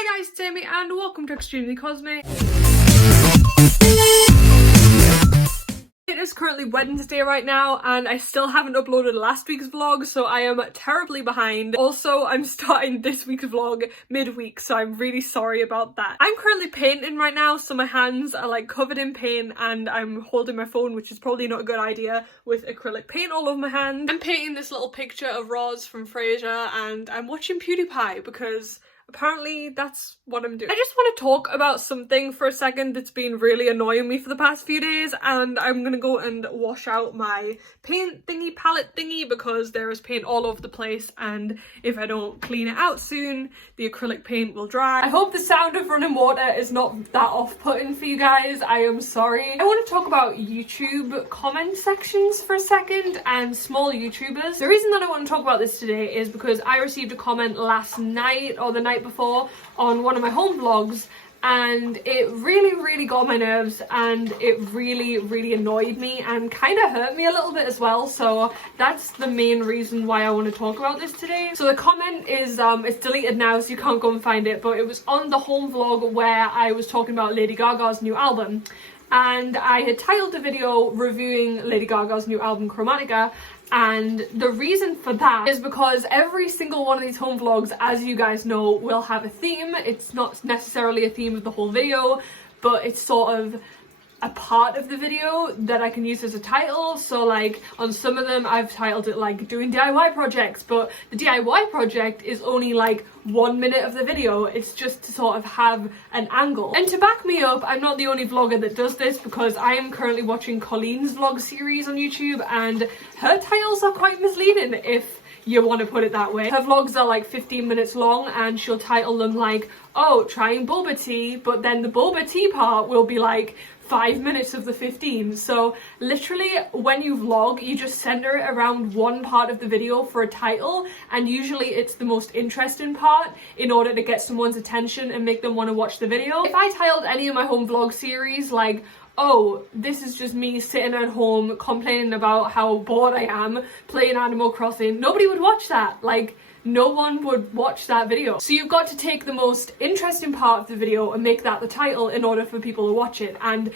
Hi guys, it's Amy and welcome to Extremely Cosmic. It is currently Wednesday right now and I still haven't uploaded last week's vlog, so I am terribly behind. Also, I'm starting this week's vlog midweek, so I'm really sorry about that. I'm currently painting right now, so my hands are like covered in paint and I'm holding my phone, which is probably not a good idea with acrylic paint all over my hand. I'm painting this little picture of Roz from Frasier and I'm watching PewDiePie because apparently that's what I'm doing. I just want to talk about something for a second that's been really annoying me for the past few days, and I'm gonna go and wash out my paint thingy, palette thingy, because there is paint all over the place and if I don't clean it out soon, the acrylic paint will dry. I hope the sound of running water is not that off-putting for you guys. I am sorry. I want to talk about YouTube comment sections for a second and small YouTubers. The reason that I want to talk about this today is because I received a comment last night or the night before on one of my home vlogs, and it really got on my nerves and it really annoyed me and kind of hurt me a little bit as well, so that's the main reason why I want to talk about this today. So the comment is it's deleted now, so you can't go and find it, but it was on the home vlog where I was talking about Lady Gaga's new album, and I had titled the video reviewing Lady Gaga's new album Chromatica. And the reason for that is because every single one of these home vlogs, as you guys know, will have a theme. It's not necessarily a theme of the whole video, but it's sort of a part of the video that I can use as a title. So like on some of them I've titled it like doing DIY projects, but the DIY project is only like 1 minute of the video. It's just to sort of have an angle. And to back me up, I'm not the only vlogger that does this, because I am currently watching Colleen's vlog series on YouTube and her titles are quite misleading, if you want to put it that way. Her vlogs are like 15 minutes long and she'll title them like, oh, trying boba tea, but then the boba tea part will be like 5 minutes of the 15. So literally when you vlog, you just center it around one part of the video for a title, and usually it's the most interesting part in order to get someone's attention and make them want to watch the video. If I titled any of my home vlog series like, oh, this is just me sitting at home complaining about how bored I am playing Animal Crossing, nobody would watch that. Like, no one would watch that video. So you've got to take the most interesting part of the video and make that the title in order for people to watch it. And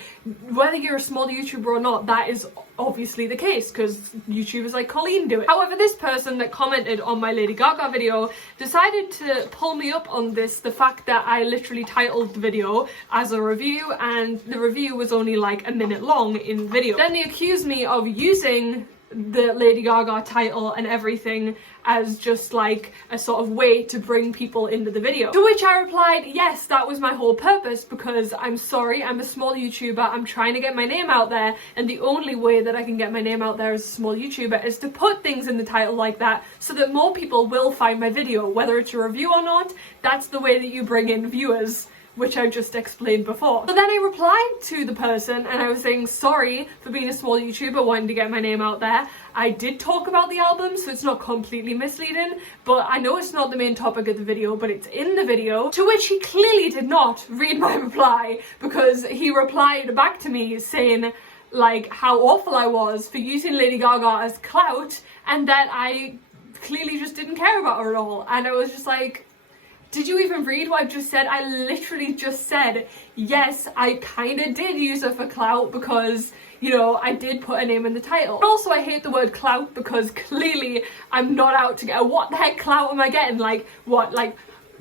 whether you're a small YouTuber or not, that is obviously the case, because YouTubers like Colleen do it. However, this person that commented on my Lady Gaga video decided to pull me up on this, the fact that I literally titled the video as a review and the review was only like a minute long in video. Then they accused me of using the Lady Gaga title and everything as just like a sort of way to bring people into the video. To which I replied, yes, that was my whole purpose, because I'm sorry, I'm a small YouTuber, I'm trying to get my name out there, and the only way that I can get my name out there as a small YouTuber is to put things in the title like that so that more people will find my video, whether it's a review or not. That's the way that you bring in viewers, which I just explained before. So then I replied to the person and I was saying sorry for being a small YouTuber wanting to get my name out there. I did talk about the album, so it's not completely misleading, but I know it's not the main topic of the video, but it's in the video. To which he clearly did not read my reply, because he replied back to me saying like how awful I was for using Lady Gaga as clout and that I clearly just didn't care about her at all. And I was just like, did you even read what I just said? I literally just said, yes, I kind of did use her for clout because, you know, I did put a name in the title. But also I hate the word clout because clearly I'm not out to get, what the heck clout am I getting? Like, what, like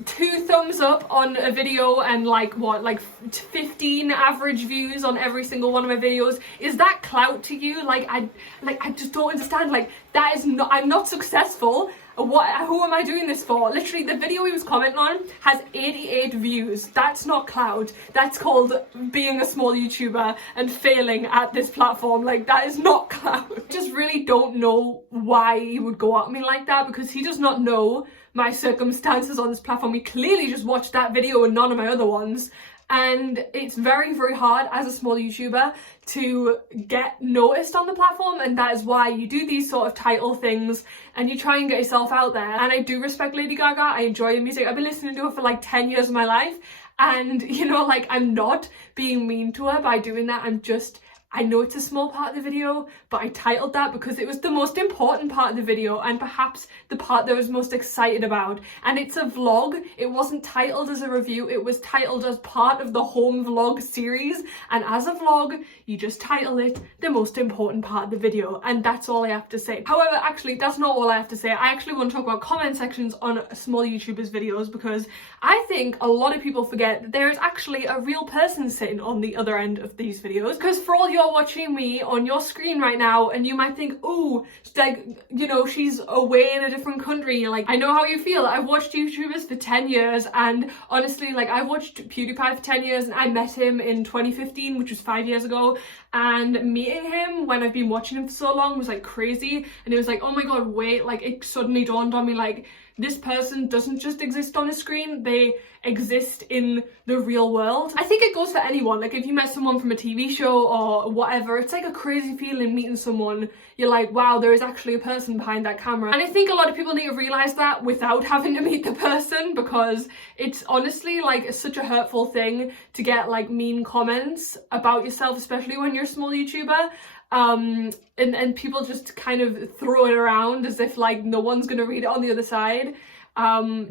2 thumbs up on a video and like what, like 15 average views on every single one of my videos? Is that clout to you? Like I just don't understand. Like, that is not, I'm not successful. Who am I doing this for? Literally, the video he was commenting on has 88 views. That's not clout. That's called being a small YouTuber and failing at this platform. Like, that is not clout. I just really don't know why he would go at me like that, because he does not know my circumstances on this platform. He clearly just watched that video and none of my other ones. And it's very hard as a small YouTuber to get noticed on the platform, and that is why you do these sort of title things and you try and get yourself out there. And I do respect Lady Gaga, I enjoy her music, I've been listening to her for like 10 years of my life, and you know, like, I'm not being mean to her by doing that, I'm just I know it's a small part of the video, but I titled that because it was the most important part of the video and perhaps the part that I was most excited about. And it's a vlog. It wasn't titled as a review, it was titled as part of the home vlog series. And as a vlog, you just title it the most important part of the video. And that's all I have to say. However, actually, that's not all I have to say. I actually want to talk about comment sections on small YouTubers' videos because I think a lot of people forget that there is actually a real person sitting on the other end of these videos. Because for all you're watching me on your screen right now and you might think, oh, like, you know, she's away in a different country. Like, I know how you feel. I've watched YouTubers for 10 years and honestly, like, I watched PewDiePie for 10 years and I met him in 2015, which was 5 years ago. And meeting him when I've been watching him for so long was like crazy. And it was like, oh my god, wait, like it suddenly dawned on me, like, this person doesn't just exist on a screen, they exist in the real world. I think it goes for anyone. Like if you met someone from a TV show or whatever, it's like a crazy feeling meeting someone. You're like, wow, there is actually a person behind that camera. And I think a lot of people need to realize that without having to meet the person, because it's honestly like such a hurtful thing to get like mean comments about yourself, especially when you're a small YouTuber. And people just kind of throw it around as if like no one's gonna read it on the other side.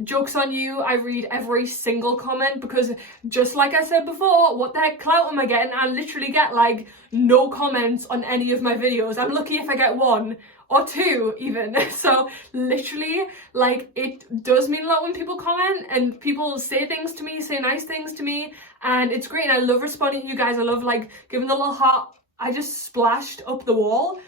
Joke's on you, I read every single comment because just like I said before, what the heck clout am I getting? I literally get like no comments on any of my videos. I'm lucky if I get one or two even. So literally, like, it does mean a lot when people comment and people say things to me, say nice things to me, and it's great and I love responding to you guys. I love like giving the little heart I just splashed up the wall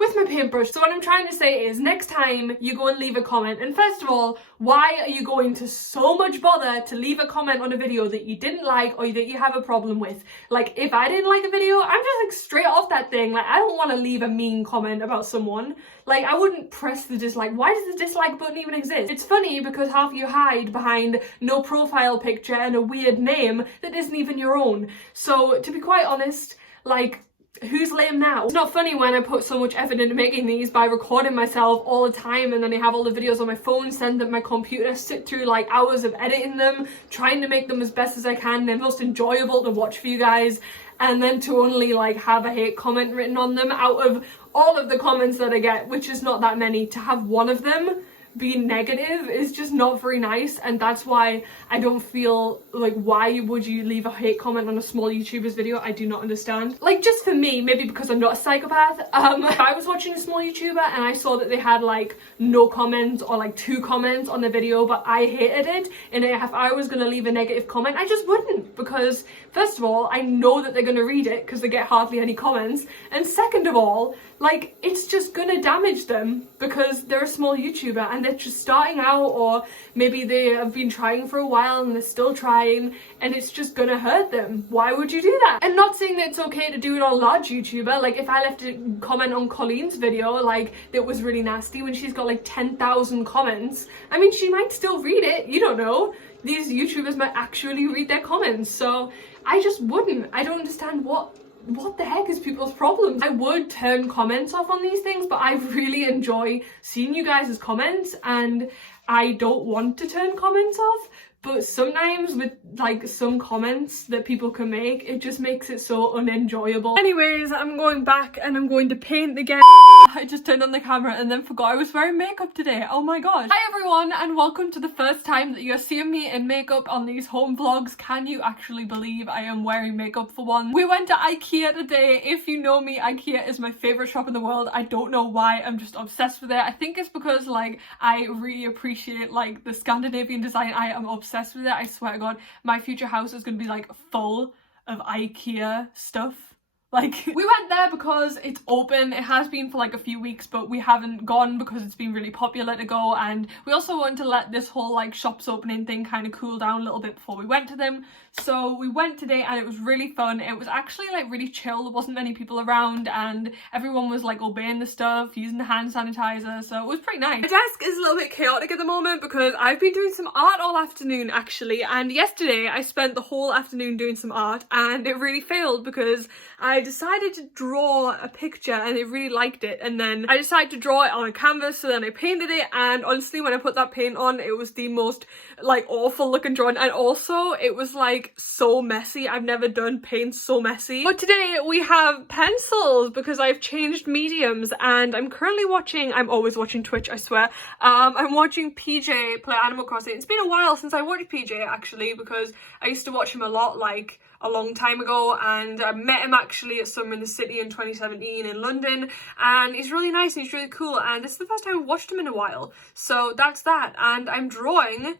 with my paintbrush. So what I'm trying to say is next time you go and leave a comment, and first of all, why are you going to so much bother to leave a comment on a video that you didn't like or that you have a problem with? Like if I didn't like a video, I'm just like straight off that thing. Like I don't want to leave a mean comment about someone. Like I wouldn't press the dislike. Why does the dislike button even exist? It's funny because half of you hide behind no profile picture and a weird name that isn't even your own. So to be quite honest, like, who's lame now? It's not funny when I put so much effort into making these by recording myself all the time and then I have all the videos on my phone, send them to my computer, sit through like hours of editing them, trying to make them as best as I can and most enjoyable to watch for you guys, and then to only like have a hate comment written on them out of all of the comments that I get, which is not that many. To have one of them be negative is just not very nice, and that's why I don't feel like, why would you leave a hate comment on a small YouTuber's video? I do not understand. Like, just for me, maybe because I'm not a psychopath, if I was watching a small YouTuber and I saw that they had like no comments or like 2 comments on the video but I hated it, and if I was gonna leave a negative comment, I just wouldn't, because first of all, I know that they're gonna read it because they get hardly any comments, and second of all, like, it's just gonna damage them because they're a small YouTuber and they're just starting out, or maybe they have been trying for a while and they're still trying, and it's just gonna hurt them. Why would you do that? And not saying that it's okay to do it on a large YouTuber. Like if I left a comment on Colleen's video like that was really nasty when she's got like 10,000 comments, I mean, she might still read it, you don't know. These YouTubers might actually read their comments, so I just wouldn't. I don't understand what the heck is people's problems. I would turn comments off on these things, but I really enjoy seeing you guys' comments and I don't want to turn comments off, but sometimes with like some comments that people can make, it just makes it so unenjoyable. Anyways, I'm going back and I'm going to paint again. I just turned on the camera and then forgot I was wearing makeup today. Oh my gosh. Hi everyone, and welcome to the first time that you're seeing me in makeup on these home vlogs. Can you actually believe I am wearing makeup for one? We went to IKEA today. If you know me, IKEA is my favorite shop in the world. I don't know why, I'm just obsessed with it. I think it's because like I really appreciate like the Scandinavian design. I am obsessed with it. I swear to God, my future house is gonna be like full of IKEA stuff. Like, we went there because it's open. It has been for like a few weeks, but we haven't gone because it's been really popular to go, and we also wanted to let this whole like shops opening thing kind of cool down a little bit before we went to them. So we went today and it was really fun. It was actually like really chill. There wasn't many people around and everyone was like obeying the stuff, using the hand sanitizer, so it was pretty nice. My desk is a little bit chaotic at the moment because I've been doing some art all afternoon actually, and yesterday I spent the whole afternoon doing some art and it really failed because I decided to draw a picture and they really liked it, and then I decided to draw it on a canvas, so then I painted it, and honestly when I put that paint on it was the most like awful looking drawing, and also it was like so messy. I've never done paint so messy. But today we have pencils because I've changed mediums, and I'm currently watching, I'm always watching Twitch, I swear. I'm watching PJ play Animal Crossing. It's been a while since I watched PJ actually, because I used to watch him a lot like a long time ago, and I met him actually at Summer in the City in 2017 in London, and he's really nice and he's really cool, and this is the first time I've watched him in a while. So that's that, and I'm drawing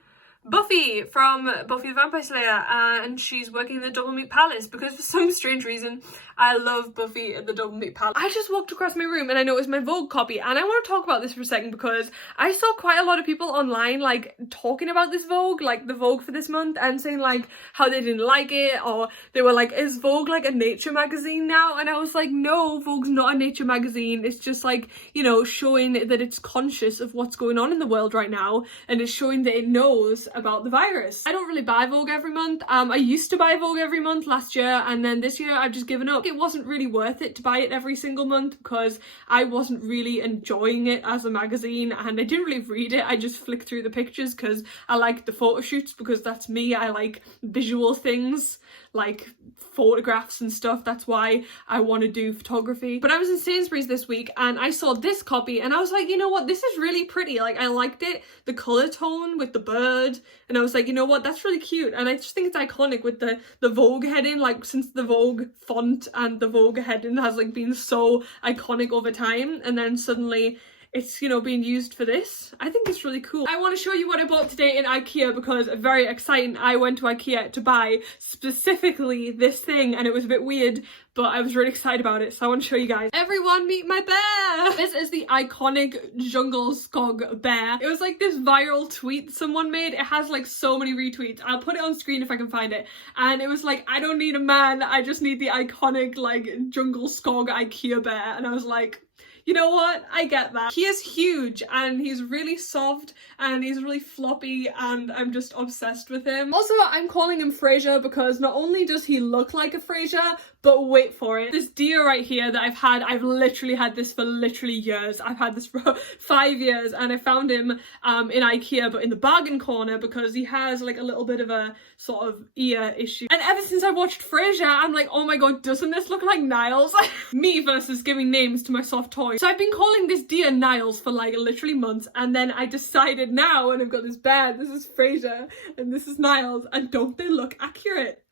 Buffy from Buffy the Vampire Slayer, and she's working in the Double Meat Palace because for some strange reason I love Buffy at the Double Meat Palace. I just walked across my room and I noticed my Vogue copy, and I want to talk about this for a second because I saw quite a lot of people online like talking about this Vogue, like the Vogue for this month, and saying like how they didn't like it, or they were like, is Vogue like a nature magazine now? And I was like, no, Vogue's not a nature magazine. It's just like, you know, showing that it's conscious of what's going on in the world right now, and it's showing that it knows about the virus. I don't really buy Vogue every month. I used to buy Vogue every month last year, and then this year I've just given up. It wasn't really worth it to buy it every single month because I wasn't really enjoying it as a magazine, and I didn't really read it. I just flicked through the pictures because I like the photo shoots, because that's me. I like visual things like photographs and stuff. That's why I want to do photography. But I was in Sainsbury's this week and I saw this copy and I was like, you know what, this is really pretty. Like, I liked it, the color tone with the bird, and I was like, you know what, that's really cute. And I just think it's iconic with the Vogue heading, like since the Vogue font and the Vogue heading has like been so iconic over time, and then suddenly it's, you know, being used for this. I think it's really cool. I want to show you what I bought today in IKEA because very exciting. I went to IKEA to buy specifically this thing, and it was a bit weird, but I was really excited about it, so I want to show you guys. Everyone meet my bear! This is the iconic Jungle Skog bear. It was like this viral tweet someone made. It has like so many retweets. I'll put it on screen if I can find it. And it was like, I don't need a man, I just need the iconic like Jungle Skog IKEA bear. And I was like, you know what? I get that. He is huge and he's really soft and he's really floppy, and I'm just obsessed with him. Also, I'm calling him Frasier because not only does he look like a Frasier, but wait for it. This deer right here that I've literally had this for literally years. I've had this for 5 years, and I found him in IKEA, but in the bargain corner because he has like a little bit of a sort of ear issue. And ever since I watched Frasier, I'm like, oh my god, doesn't this look like Niles? Me versus giving names to my soft toy. So I've been calling this deer Niles for like literally months, and then I decided now, and I've got this bear, this is Frasier, and this is Niles, and don't they look accurate?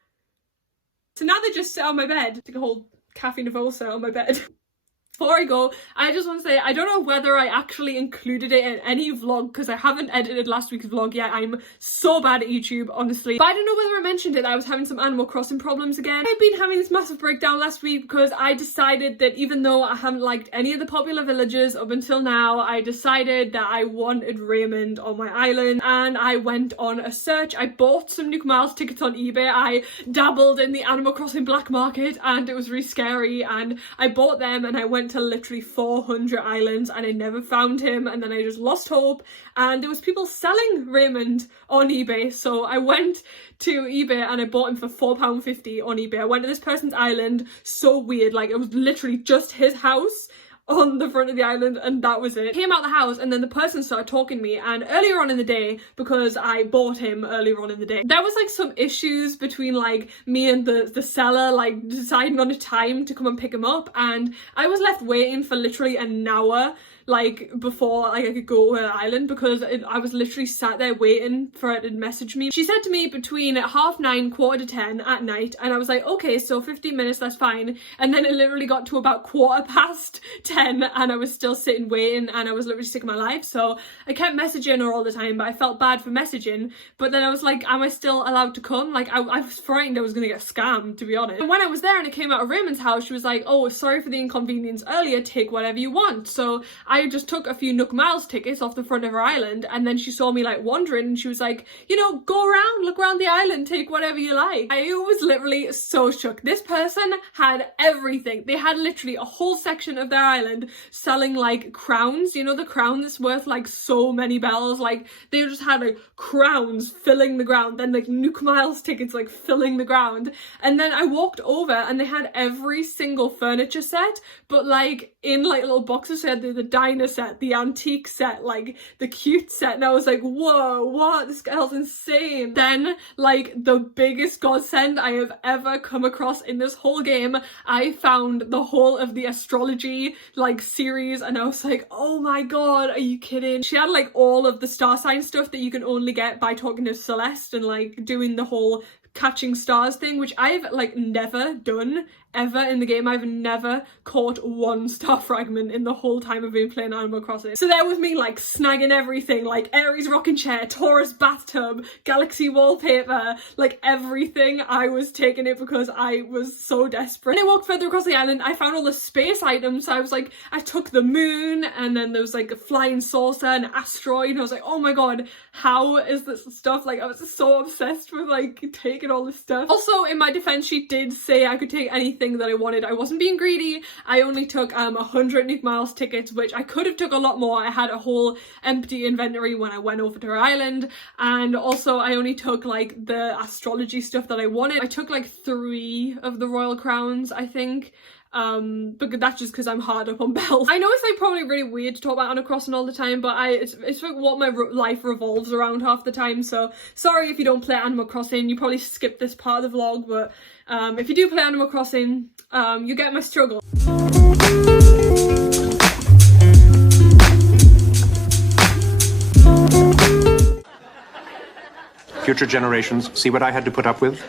So now they just sit on my bed, like a whole caffeine Navosa on my bed. Before I go, I just want to say, I don't know whether I actually included it in any vlog because I haven't edited last week's vlog yet. I'm so bad at YouTube, honestly. But I don't know whether I mentioned it, I was having some Animal Crossing problems again. I've been having this massive breakdown last week because I decided that even though I haven't liked any of the popular villagers up until now, I decided that I wanted Raymond on my island, and I went on a search. I bought some Nuke Miles tickets on eBay. I dabbled in the Animal Crossing black market and it was really scary, and I bought them and I went to literally 400 islands and I never found him, and then I just lost hope, and there was people selling Raymond on eBay, so I went to eBay and I bought him for £4.50 on eBay. I went to this person's island, so weird, like it was literally just his house on the front of the island and that was it. Came out the house and then the person started talking to me, and earlier on in the day, because I bought him earlier on in the day, there was like some issues between like me and the seller, like deciding on a time to come and pick him up, and I was left waiting for literally an hour like before like I could go to the island because I was literally sat there waiting for her to message me. She said to me between 9:30, 10:15 at night, and I was like, okay, so 15 minutes, that's fine. And then it literally got to about 10:15 and I was still sitting waiting, and I was literally sick of my life. So I kept messaging her all the time, but I felt bad for messaging. But then I was like, am I still allowed to come? Like I was frightened I was gonna get scammed, to be honest. And when I was there and I came out of Raymond's house, she was like, oh, sorry for the inconvenience earlier, take whatever you want. So I I just took a few Nook Miles tickets off the front of her island, and then she saw me like wandering and she was like, you know, go around, look around the island, take whatever you like. I was literally so shook. This person had everything. They had literally a whole section of their island selling like crowns, you know, the crown that's worth like so many bells. Like they just had like crowns filling the ground, then like Nook Miles tickets like filling the ground. And then I walked over and they had every single furniture set, but like in like little boxes. So they had the diner set, the antique set, like the cute set, and I was like, whoa, what? This girl's insane. Then like the biggest godsend I have ever come across in this whole game, I found the whole of the astrology like series, and I was like, oh my god, are you kidding? She had like all of the star sign stuff that you can only get by talking to Celeste and like doing the whole catching stars thing, which I've like never done ever in the game. I've never caught one star fragment in the whole time I've been playing Animal Crossing. So there was me like snagging everything, like Aries rocking chair, Taurus bathtub, Galaxy wallpaper, like everything. I was taking it because I was so desperate. When I walked further across the island, I found all the space items. So I was like, I took the moon, and then there was like a flying saucer, an asteroid, and I was like, oh my god, how is this stuff? Like I was so obsessed with like taking all this stuff. Also, in my defense, she did say I could take anything that I wanted. I wasn't being greedy. I only took 100 Nook Miles tickets, which I could have took a lot more. I had a whole empty inventory when I went over to her island, and also I only took like the astrology stuff that I wanted. I took like 3 of the royal crowns, I think. But that's just because I'm hard up on bells. I know it's like probably really weird to talk about Animal Crossing all the time, but it's like what my life revolves around half the time. So sorry if you don't play Animal Crossing, you probably skipped this part of the vlog, but if you do play Animal Crossing, you get my struggle. Future generations see what I had to put up with.